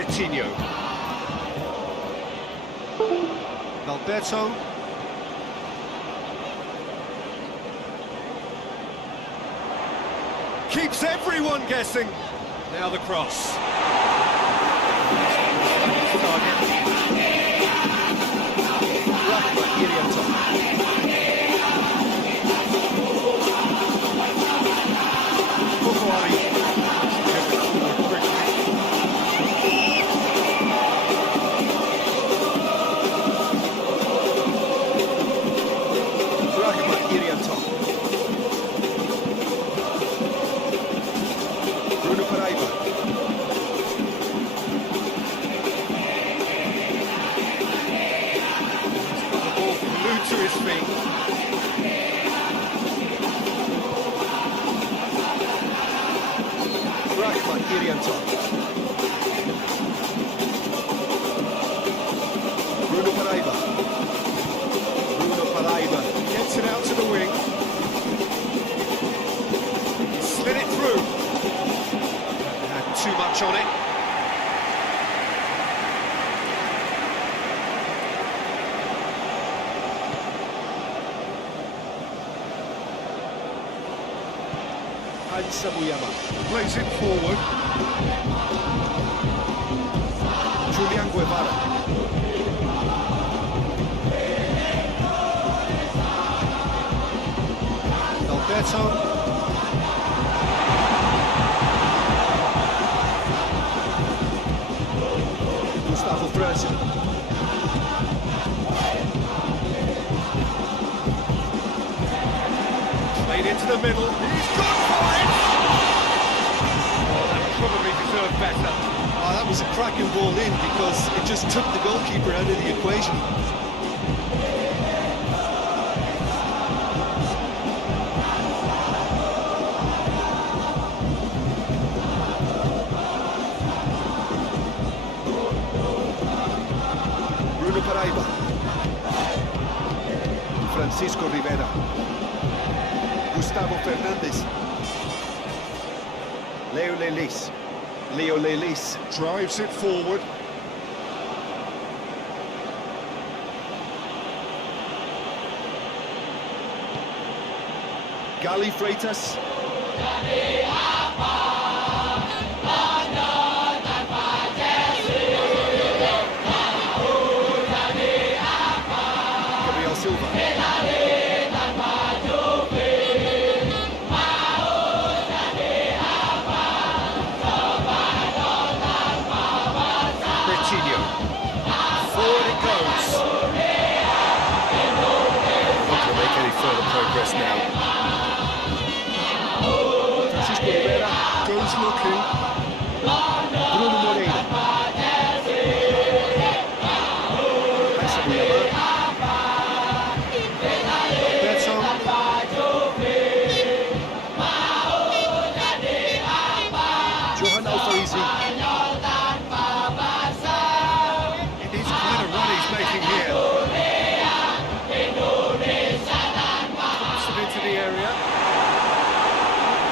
Bertinho. Alberto. Keeps everyone guessing. Now the cross. To his feet. Bruno Paraiba gets it out to the wing. Slid it through. Had too much on it. Persebaya plays it forward. Julian Guevara. Alberto. Gustavo Persson. Played into the middle. He's gone for it! Probably deserved better. Oh, that was a cracking ball in because it just took the goalkeeper out of the equation. Bruno Paraiba. Francisco Rivera. Gustavo Fernandez. Leo Lelis drives it forward. Gali Freitas. Gabriel Silva. Forward it goes. Not going to make any further progress now. Francisco Rivera goes looking. Bruno Moreira. Persebaya. Alberto. Johan Alfarizi. Making here. Puts it into the area.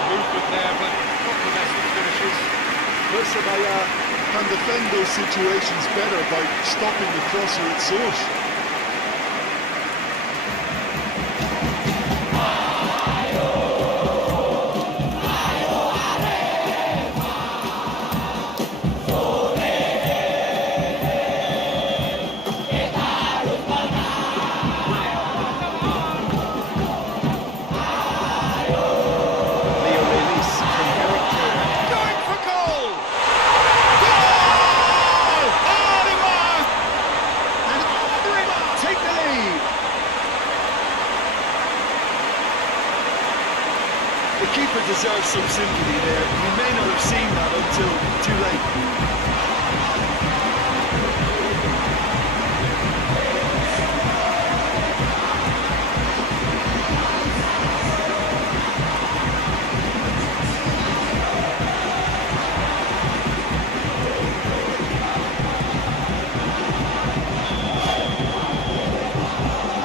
Movement there, but not the best of finishes. Persebaya can defend those situations better by stopping the crosser at source. The keeper deserves some sympathy there. He may not have seen that until too late.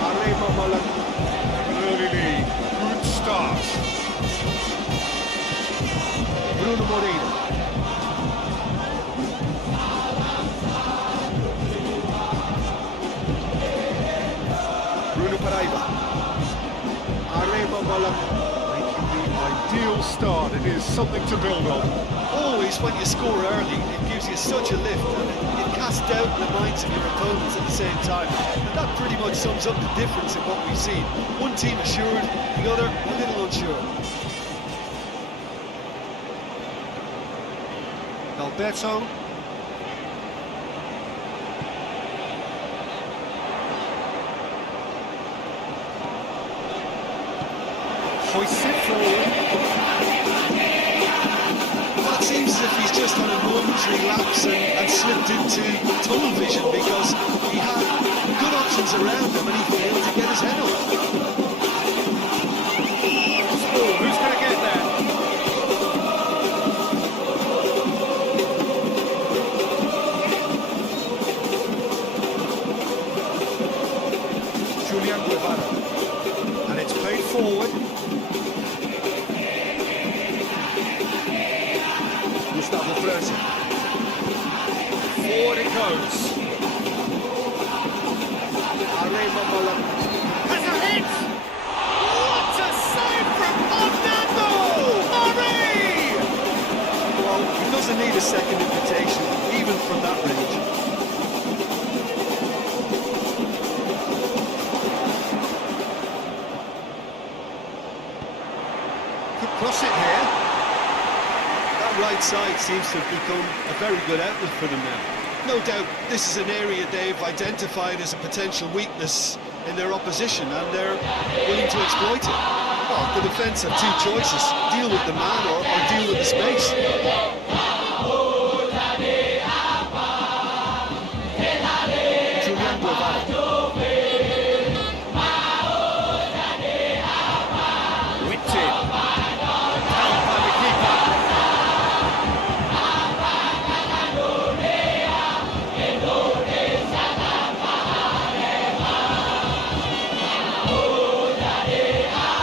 Arema early lead. Good start. Bruno Moreira. and it is something to build on. Always when you score early, it gives you such a lift, and it casts doubt in the minds of your opponents at the same time. And that pretty much sums up the difference in what we've seen. One team assured, the other a little unsure. Alberto. Hoists it forward. Well, it seems as if he's just had a momentary lapse and slipped into tunnel vision, because he had good options around him and he failed to get his head up. Oh, who's going to get there? Julian Guevara. And it's played forward. Forward it goes. Arema Has a hit! What a save from Fernando! Murray! Well, he doesn't need a second invitation, even from that range. Could cross it here. That right side seems to have become a very good outlet for them now. No doubt this is an area they've identified as a potential weakness in their opposition, and they're willing to exploit it. Well, the defence have two choices: deal with the man or deal with the space. Julian Guevara. Whipped in. Held by the keeper.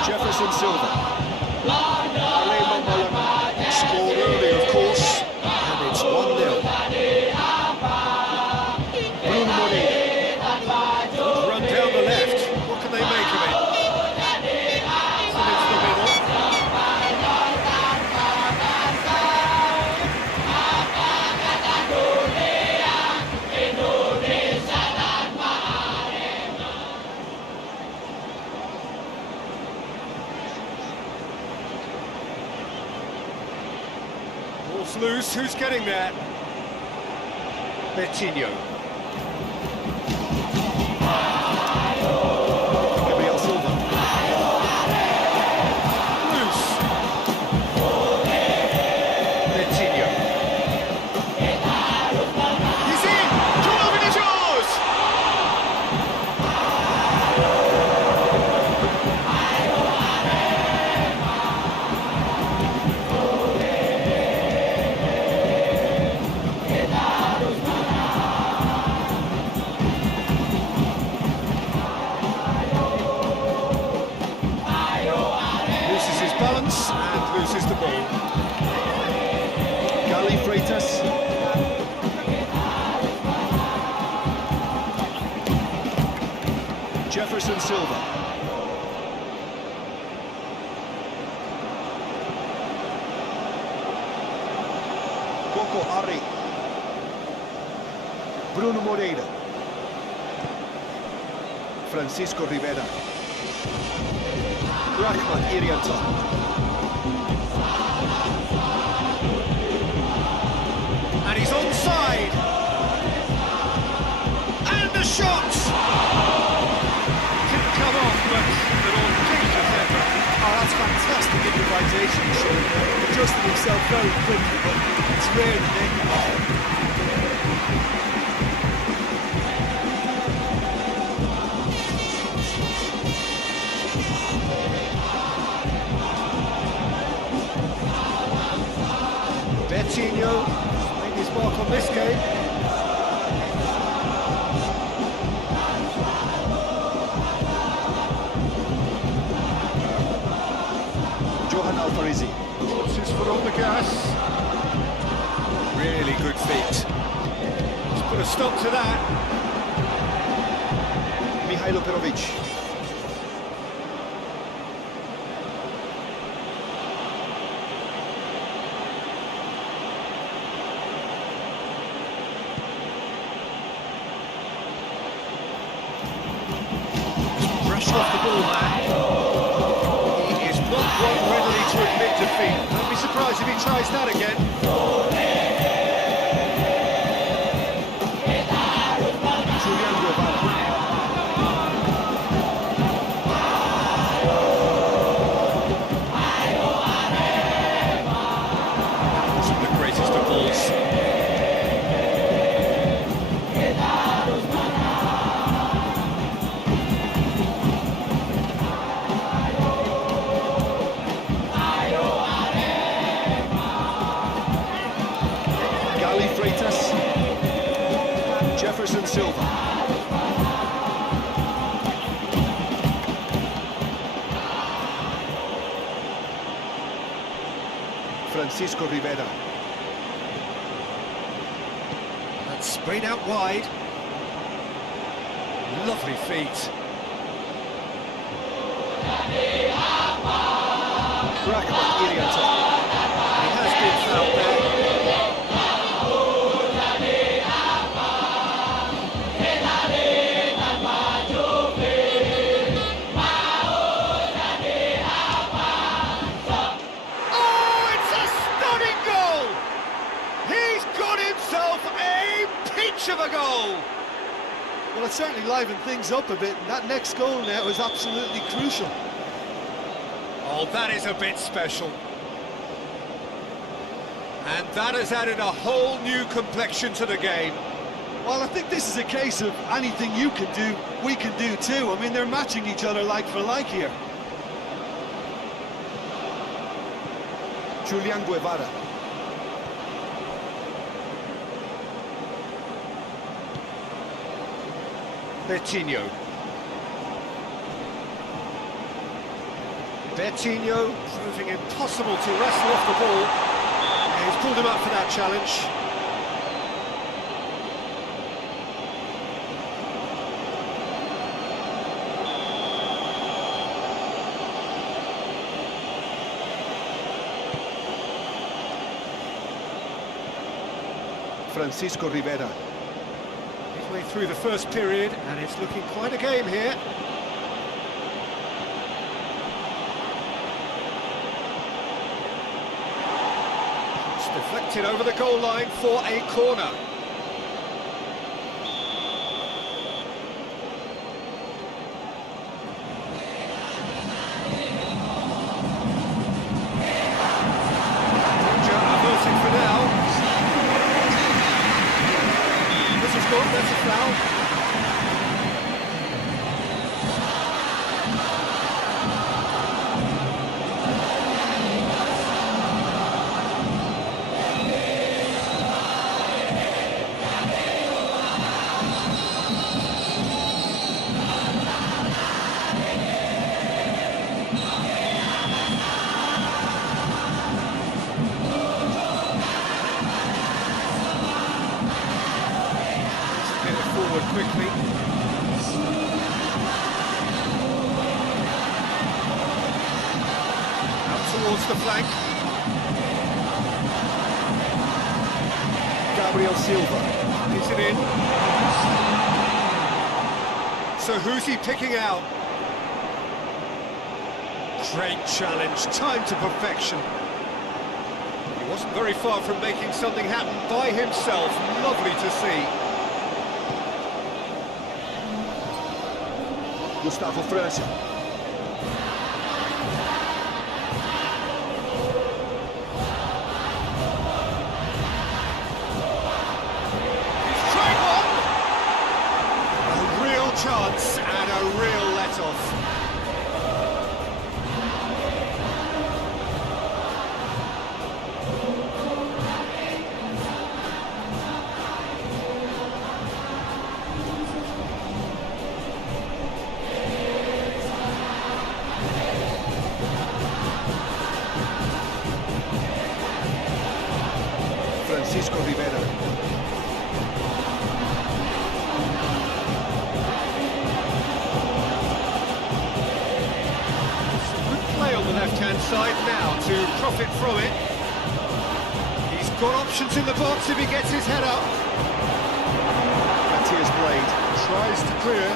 Jefferson Silva. Arema scored early, of course, and it's 1-0. Bruno Moreira. Run down the left. What can they make of it? Come into the middle. Ball's loose. Who's getting there? Betinho. Gabriel Silva. Loose. Betinho. He's in! Joel Vinicius! Loses his balance and loses the ball. Gali Freitas. Jefferson Silva. Coco Ari. Bruno Moreira. Francisco Rivera. Rahman Irianto. And he's onside. And the shot! Didn't come off, but an audacious effort. Oh, that's fantastic improvisation, Sean. Adjusted himself very quickly, but it's rare that they can do it. Betinho made his mark on this game. Johan Alfarisi. Puts his foot on the gas. Really good feet. Let's put a stop to that. Mihailo Perovic. defeat. Don't be surprised if he tries that again. Julian Guevara. Wasn't the greatest of balls. Freitas, Jefferson Silva, Francisco Rivera. That's sprayed out wide. Lovely feet. Rakma Irianta. He has been fouled there. Of a goal. Well, it certainly livened things up a bit, and that next goal now is absolutely crucial. Oh, that is a bit special. And that has added a whole new complexion to the game. Well, I think this is a case of anything you can do, we can do too. I mean, they're matching each other like for like here. Julian Guevara. Bertinho. Bertinho proving impossible to wrestle off the ball. Yeah, he's pulled him up for that challenge. Francisco Rivera. Way through the first period, and it's looking quite a game here. It's deflected over the goal line for a corner. Danger averted for now. That's a foul. Quickly. Out towards the flank. Gabriel Silva. Is it in? So who's he picking out? Great challenge, time to perfection. He wasn't very far from making something happen by himself. Lovely to see. Gustavo França. He's tried one! A real chance and a real let-off. Francisco Rivera. Good play on the left-hand side now to profit from it. He's got options in the box if he gets his head up. Matthias Blade. Tries to clear.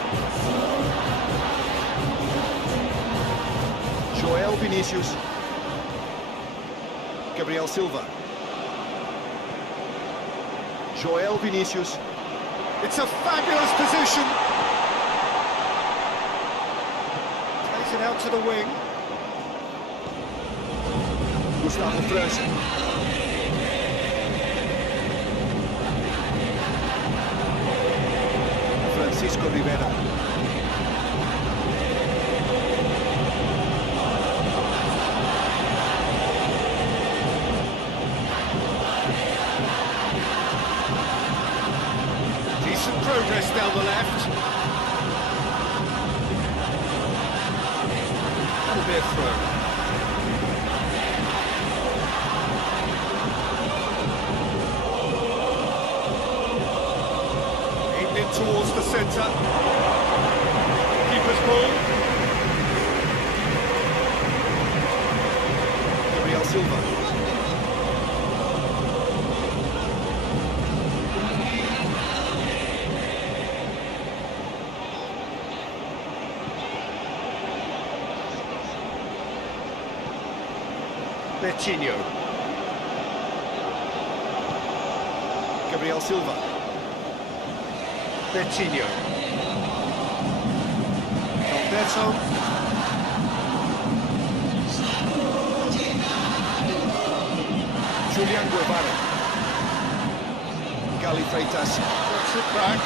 Joel Vinicius. Gabriel Silva. Joel Vinicius. It's a fabulous position. Plays it out to the wing. Gustavo França. Francisco Rivera. Decent progress down the left. That'll be a throw. Towards the centre. Keeper's ball. Gabriel Silva. Bertinho. Gabriel Silva. Bertinho. Alberto. Julian Guevara. Gali Freitas. Gets it back.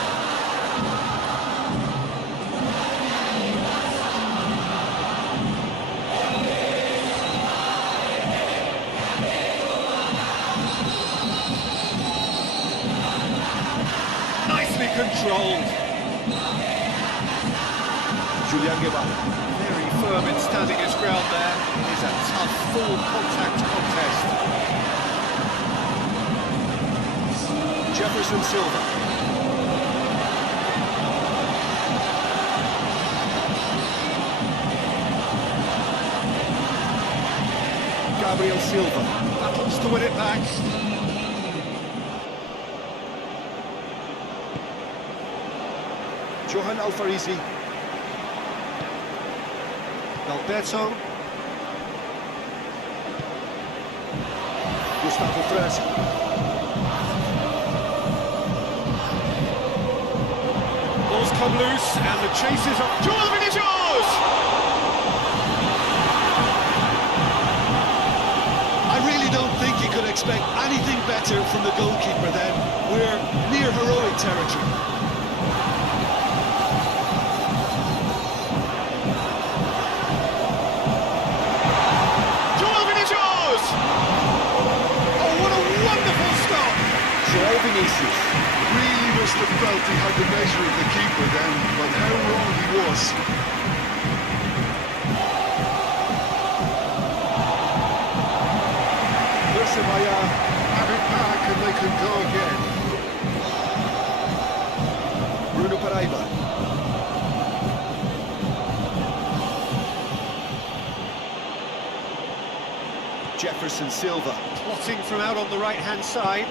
Nicely controlled. Julian Guevara. Very firm in standing his ground there. It is a tough, full contact contest. Jefferson Silva. Gabriel Silva. Battles to win it back. Johan Alfarisi. Alberto. Gustavo França. Ball's come loose and the chase is up. Joel Vinicius! I really don't think you could expect anything better from the goalkeeper then. We're near heroic territory. Vinicius. Really must have felt he had the measure of the keeper then, but how wrong he was. Persebaya have it back and they can go again. Bruno Paraiba. Jefferson Silva. Plotting from out on the right-hand side.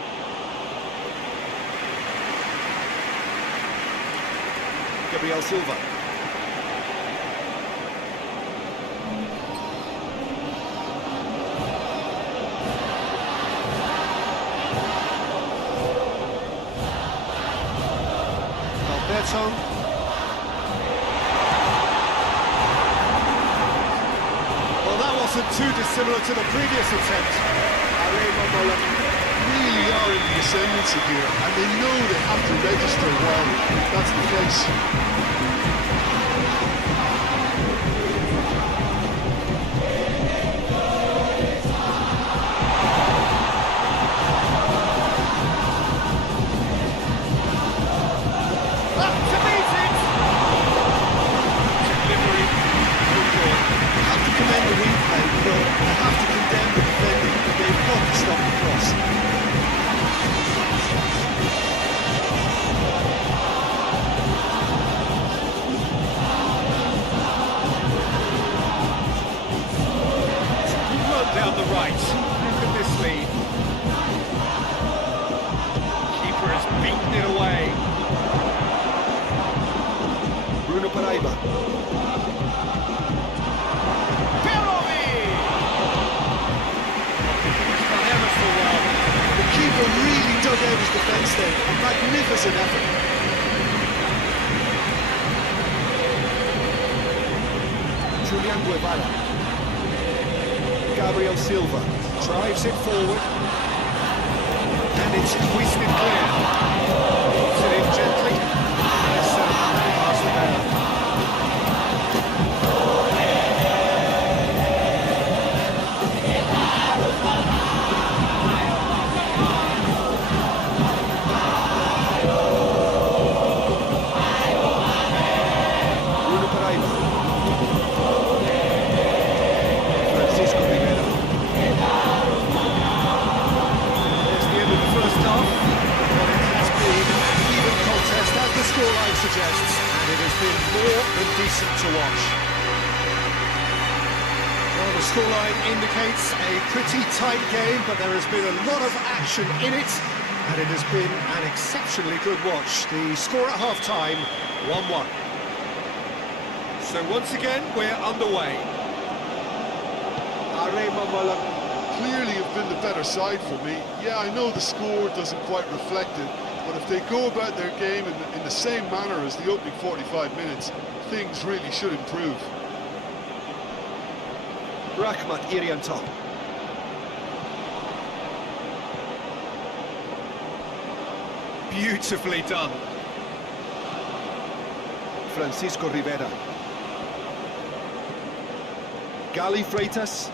Gabriel Silva. Alberto. Well, that wasn't too dissimilar to the previous attempt. Arema really are in the ascendancy here, and they know they have to register well. That's the case. out his defence there. A magnificent effort. Julian Guevara. Gabriel Silva. Drives it forward. And it's twisted clear. Puts it in gently. Yes, sir. Pass the ball. Suggests, and it has been more than decent to watch. Well, the scoreline indicates a pretty tight game, but there has been a lot of action in it, and it has been an exceptionally good watch. The score at half-time, 1-1. So once again, we're underway. Arema clearly have been the better side for me. Yeah, I know the score doesn't quite reflect it, but if they go about their game in the same manner as the opening 45 minutes, things really should improve. Rahmat Irianto. Beautifully done. Francisco Rivera. Gali Freitas.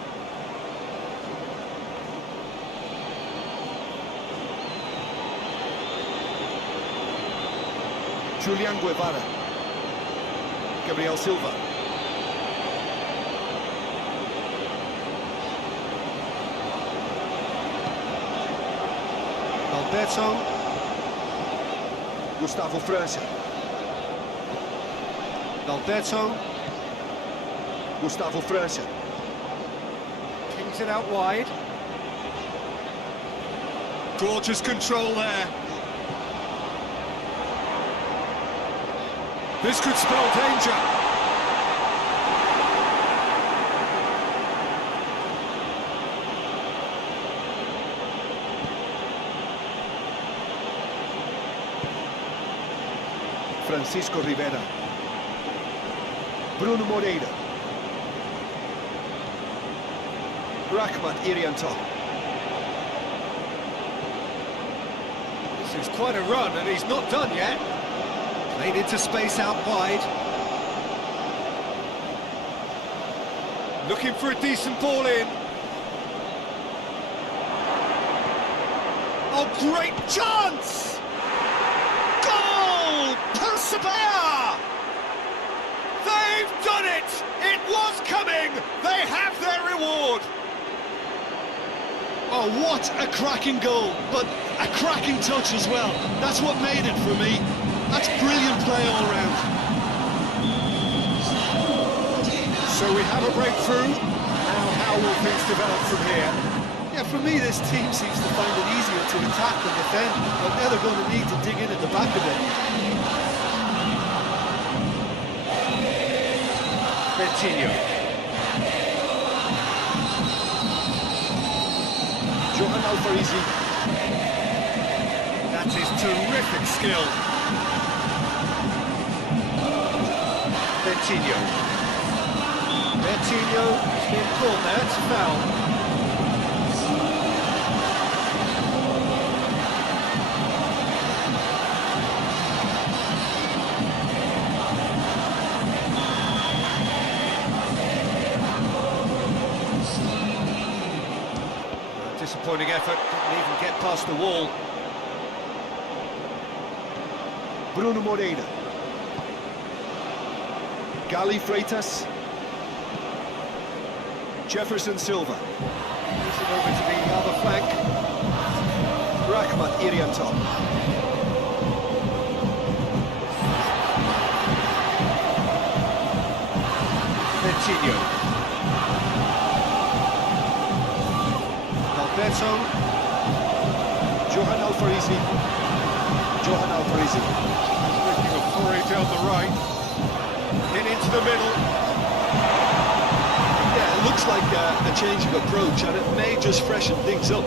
Julian Guevara. Gabriel Silva. Alberto. Gustavo França. Alberto. Gustavo França. Kings it out wide. Gorgeous control there. This could spell danger. Francisco Rivera. Bruno Moreira. Rahmat Irianto. This is quite a run, and he's not done yet. Played into space out wide. Looking for a decent ball in. Oh, great chance! Goal! Persebaya! They've done it! It was coming! They have their reward! Oh, what a cracking goal, but a cracking touch as well. That's what made it for me. That's brilliant play all round. So we have a breakthrough. Now how will things develop from here? Yeah, for me, this team seems to find it easier to attack than defend, but now they're going to need to dig in at the back of it. Coutinho. Johan Alfarisi. That is terrific skill. Coutinho. Coutinho has been caught there, it's a foul. Disappointing effort, didn't even get past the wall. Bruno Moreira. Gali Freitas. Jefferson Silva. Moves it over to the other flank. Rahmat Irianto. Coutinho. Alberto. Johan Alfarisi. Johan Alfarisi. Making a foray down the right. In into the middle. Yeah, it looks like a change of approach, and it may just freshen things up.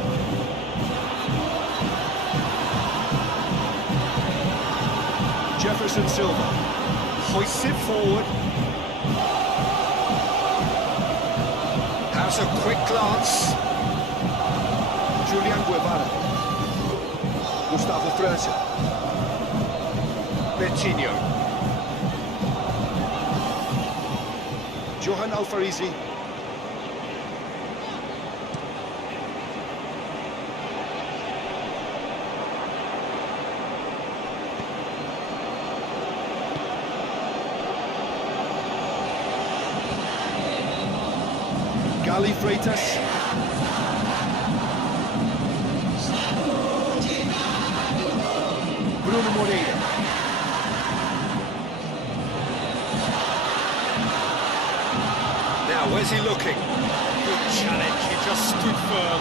Jefferson Silva. Hoists it forward. Has a quick glance. Julian Guevara. Gustavo França. Betinho. Johan Alfarisi. Gali Freitas. Bruno Moreira. Now, where's he looking? Good challenge, he just stood firm.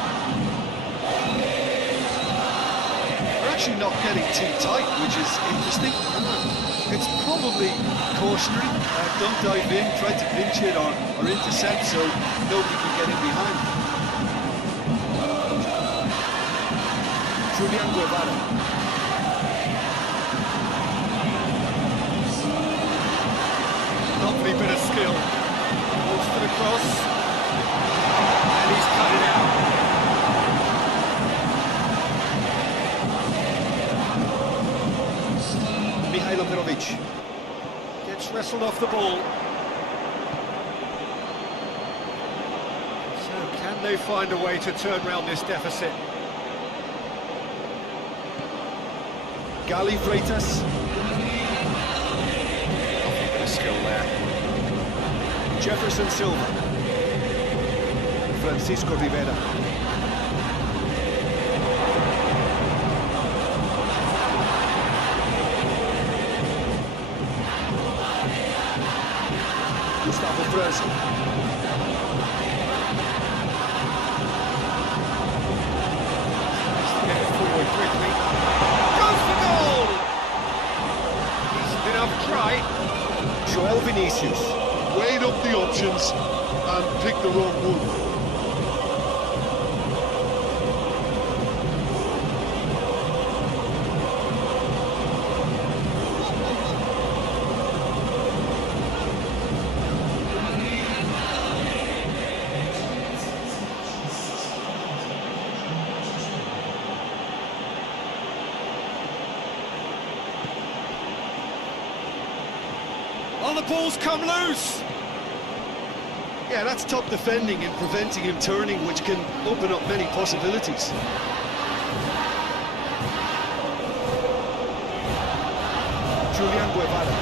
They're actually not getting too tight, which is interesting. It's probably cautionary. Don't dive in, try to pinch it or intercept so nobody can get in behind. Julian Guevara. Lovely bit of skill. Walks to the cross. And he's cut it out. Mihailo Perovic. Gets wrestled off the ball. So can they find a way to turn round this deficit? Gali Freitas. Lovely bit of skill there. Jefferson Silva. Francisco Rivera. Gustavo França. Get it forward quickly. Goes for goal! Decent enough try. Joel Vinicius. Weighed up the options and picked the wrong one. Oh, the ball's come loose! Yeah, that's top defending and preventing him turning, which can open up many possibilities. Julian Guevara.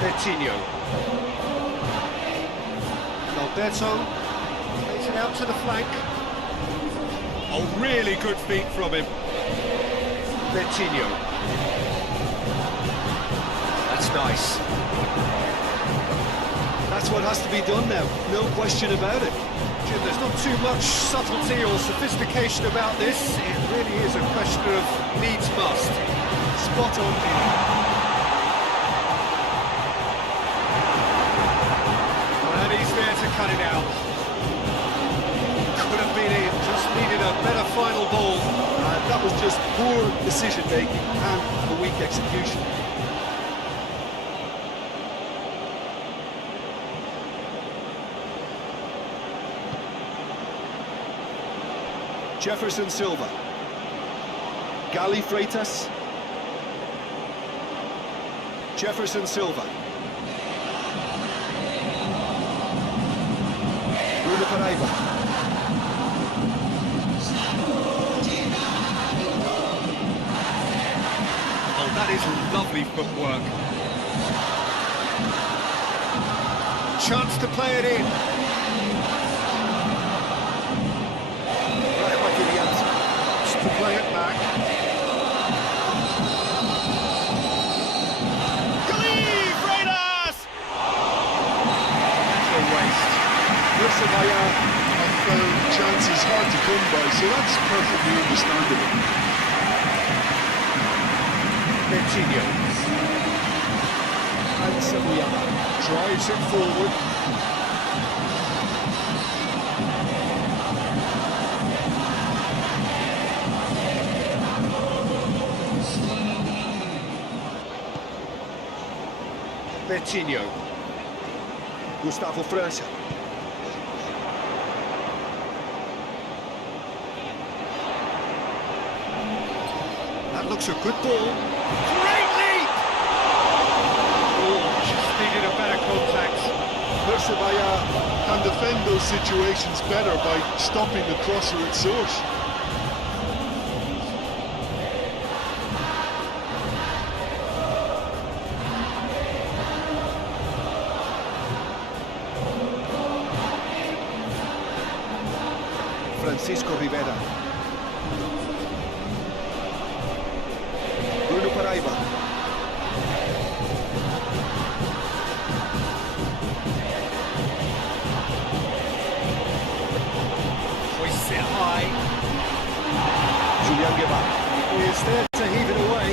Betinho. Alberto takes it out to the flank. Oh, really good feet from him. Betinho. That's nice. That's what has to be done now, no question about it. Jim, there's not too much subtlety or sophistication about this. It really is a question of needs must. Spot on, Peter. And he's there to cut it out. Could have been in, just needed a better final ball. That was just poor decision-making and a weak execution. Jefferson Silva. Gali Freitas. Jefferson Silva. Bruno Paraiba. Oh, that is lovely footwork. Chance to play it in. To play it back. That's a waste. Persebaya have found chances hard to come by, so that's perfectly understandable. Betinho. Persebaya. Drives it forward. Bertinho. Gustavo França. That looks a good ball. Great leap! Oh, just needed a better contact. Persebaya can defend those situations better by stopping the crosser at source. Francisco Rivera. Bruno Paraiba. Hoists it high. Julian Guevara. Is there to heave it away.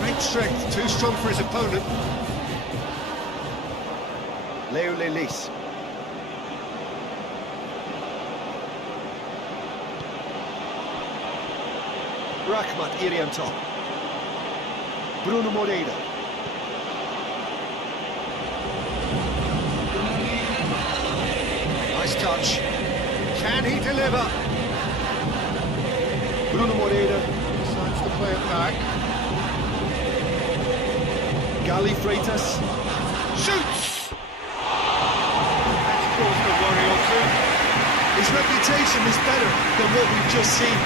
Great strength, too strong for his opponent. Leo Lelis. Rahmat Irianto. Bruno Moreira. Nice touch. Can he deliver? Bruno Moreira. Decides to play it back. Gali Freitas. Shoots! That's caused a worry or two. His reputation is better than what we've just seen.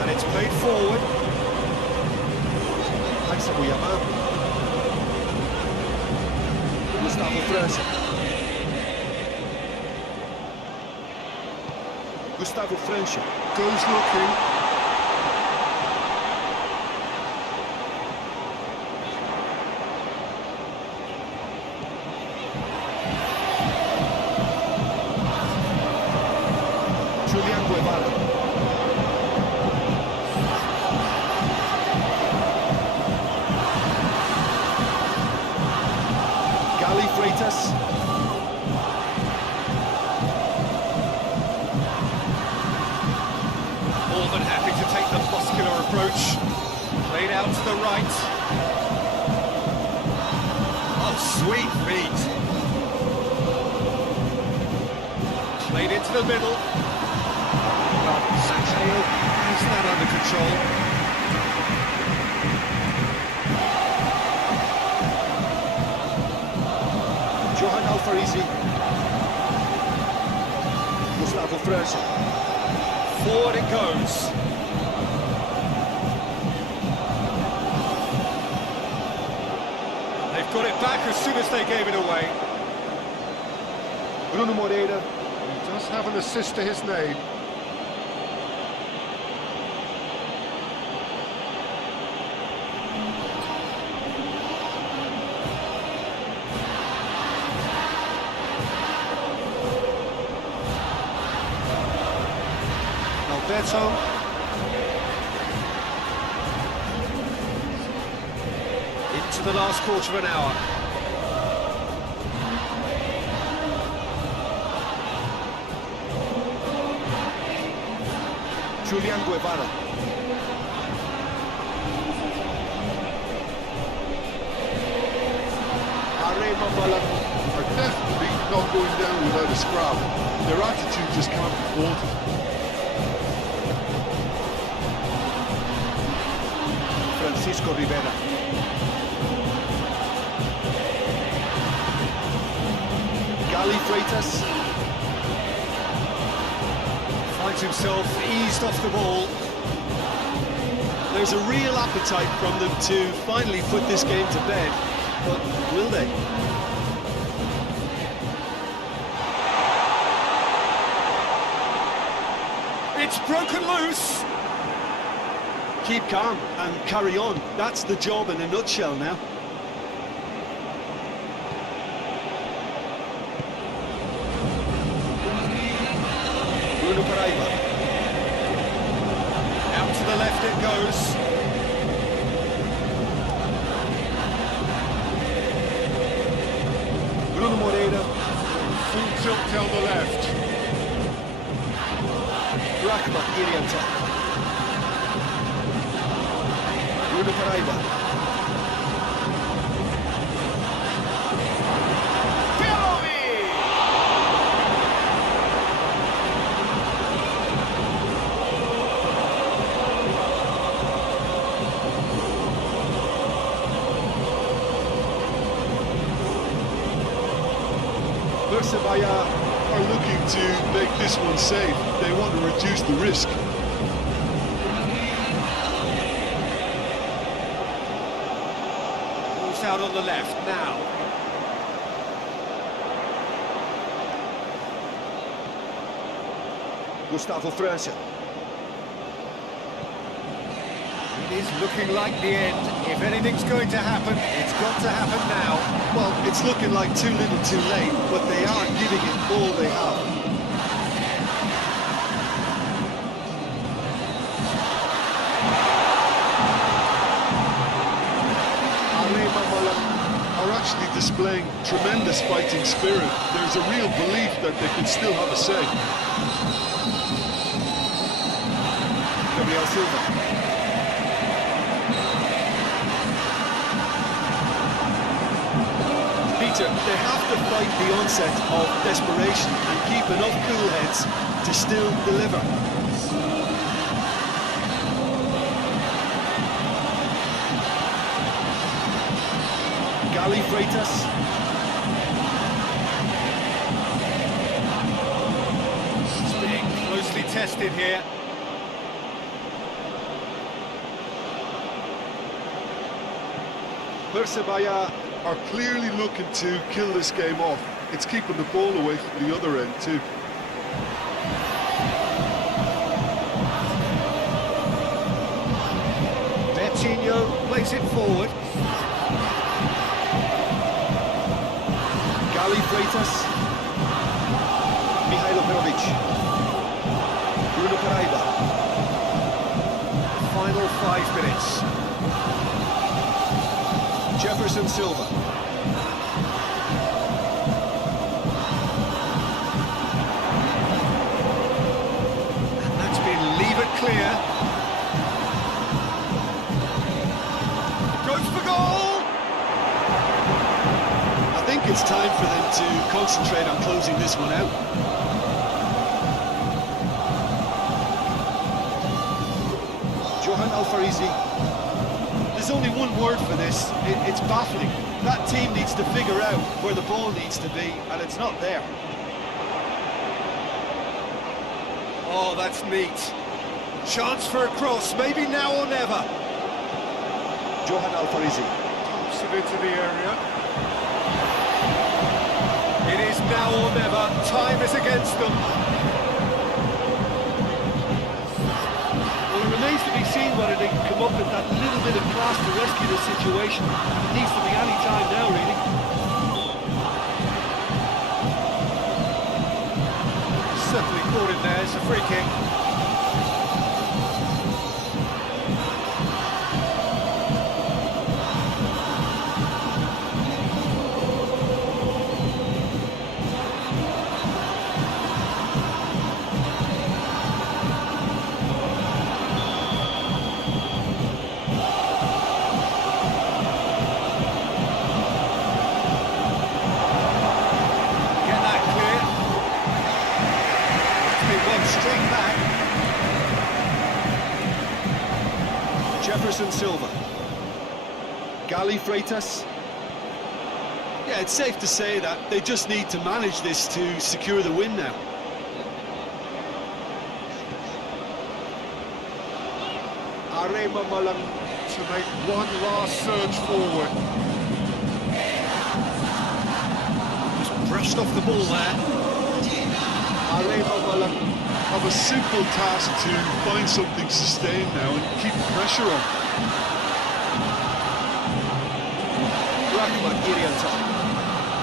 And it's played forward. Persebaya. Gustavo França. Gustavo França. Goes looking. Julian Guevara. Gali Freitas. More than happy to take the muscular approach. Played out to the right. Oh, sweet feet. Played into the middle. But Sanchez has that under control. Johan Alfarisi. Gustavo França. Forward it goes. They've got it back as soon as they gave it away. Bruno Moreira. He does have an assist to his name. Alberto. Into the last quarter of an hour. Julian Guevara. Arema are definitely not going down without a scrap. Their attitude just can't be faulted. Francisco Rivera. Gali Freitas. Finds himself eased off the ball. There's a real appetite from them to finally put this game to bed, but will they? It's broken loose. Keep calm and carry on. That's the job in a nutshell now. Arema. Out to the left it goes. Bruno Moreira. Full tilt down the left. Rahmat Irianta. Bruno Arema. Persebaya are looking to make this one safe. They want to reduce the risk. Moves out on the left now. Gustavo França. It is looking like the end. If anything's going to happen, it's got to happen now. Well, it's looking like too little too late, but they are giving it all they have. Arema are actually displaying tremendous fighting spirit. There's a real belief that they can still have a say. Gabriel Silva. Peter, they have to fight the onset of desperation and keep enough cool heads to still deliver. Gali Freitas. It's being closely tested here. Persebaya are clearly looking to kill this game off. It's keeping the ball away from the other end too. Bertinho plays it forward. Gali Freitas. Mihailo Perovic. Bruno Arema. Final 5 minutes. Jefferson Silva. And that's been levered clear. Goes for goal! I think it's time for them to concentrate on closing this one out. Johan Alfarisi. There's only one word for this, it's baffling. That team needs to figure out where the ball needs to be, and it's not there. Oh, that's neat. Chance for a cross, maybe now or never. Johan Alfarisi. Tops it into the area. It is now or never. Time is against them. Well, it remains to be seen whether they can come up with that little bit of class to rescue the situation. It needs to be any time now, really. Certainly caught him there, it's a free kick. Straight back. Jefferson Silva. Gali Freitas. Yeah, it's safe to say that they just need to manage this to secure the win now. Arema Malang To make one last surge forward. just brushed off the ball there. Arema Malang. Have a simple task to find something sustained now and keep pressure on.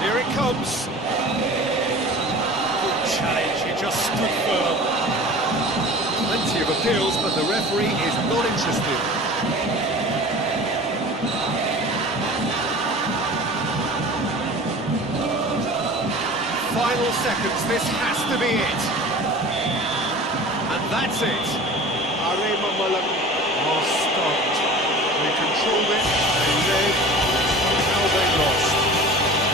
Here it comes. Good challenge, he just stood firm. Plenty of appeals, but the referee is not interested. Final seconds, this has to be it. And that's it. Arema Malang are stopped. They controlled it, they led, Now they lost.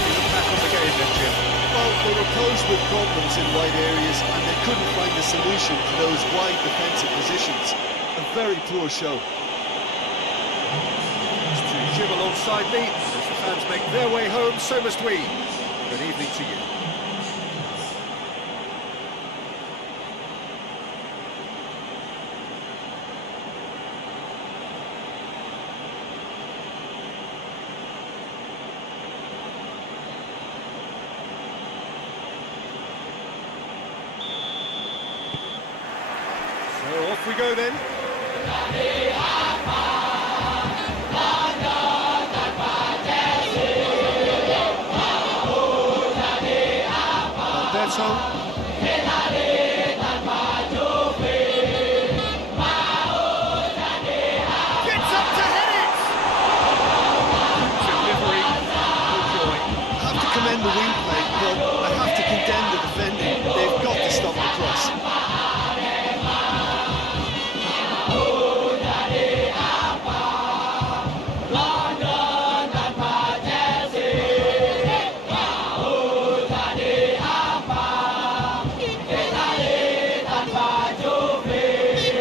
You look back on the game then, Jim. Well, they were posed with problems in wide areas and they couldn't find a solution to those wide defensive positions. A very poor show. To Jim alongside me, as the fans make their way home, so must we. Good evening to you. So off we go then. Alberto. Gets up to hit it! Delivery, no joy. I have to commend the wing play, but I have to condemn the defending. They've got to stop the cross.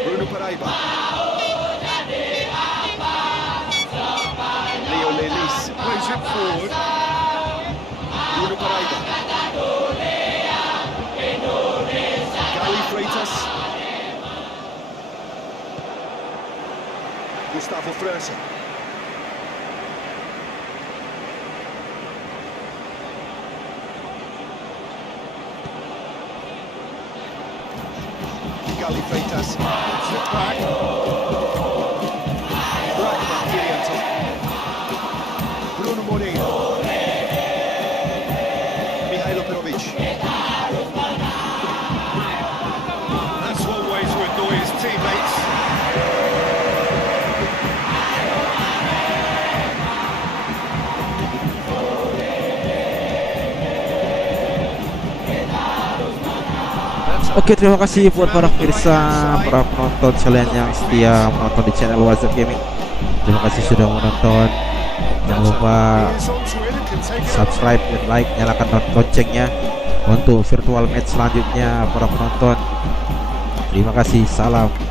Bruno Paraiba. Leo Lelis. plays it forward. Bruno Paraiba. Gali Freitas. Gustavo França. Gali Freitas. Gets it back. Brackman Kirianto. Bruno Moreira. Mihailo Perovic. That's one way to annoy his teammates. Oke, terima kasih buat para pemirsa, para penonton sekalian yang setia menonton di channel WhatsApp Gaming. Terima kasih sudah menonton. Jangan lupa subscribe dan like, nyalakan loncengnya untuk virtual match selanjutnya para penonton. Terima kasih, salam.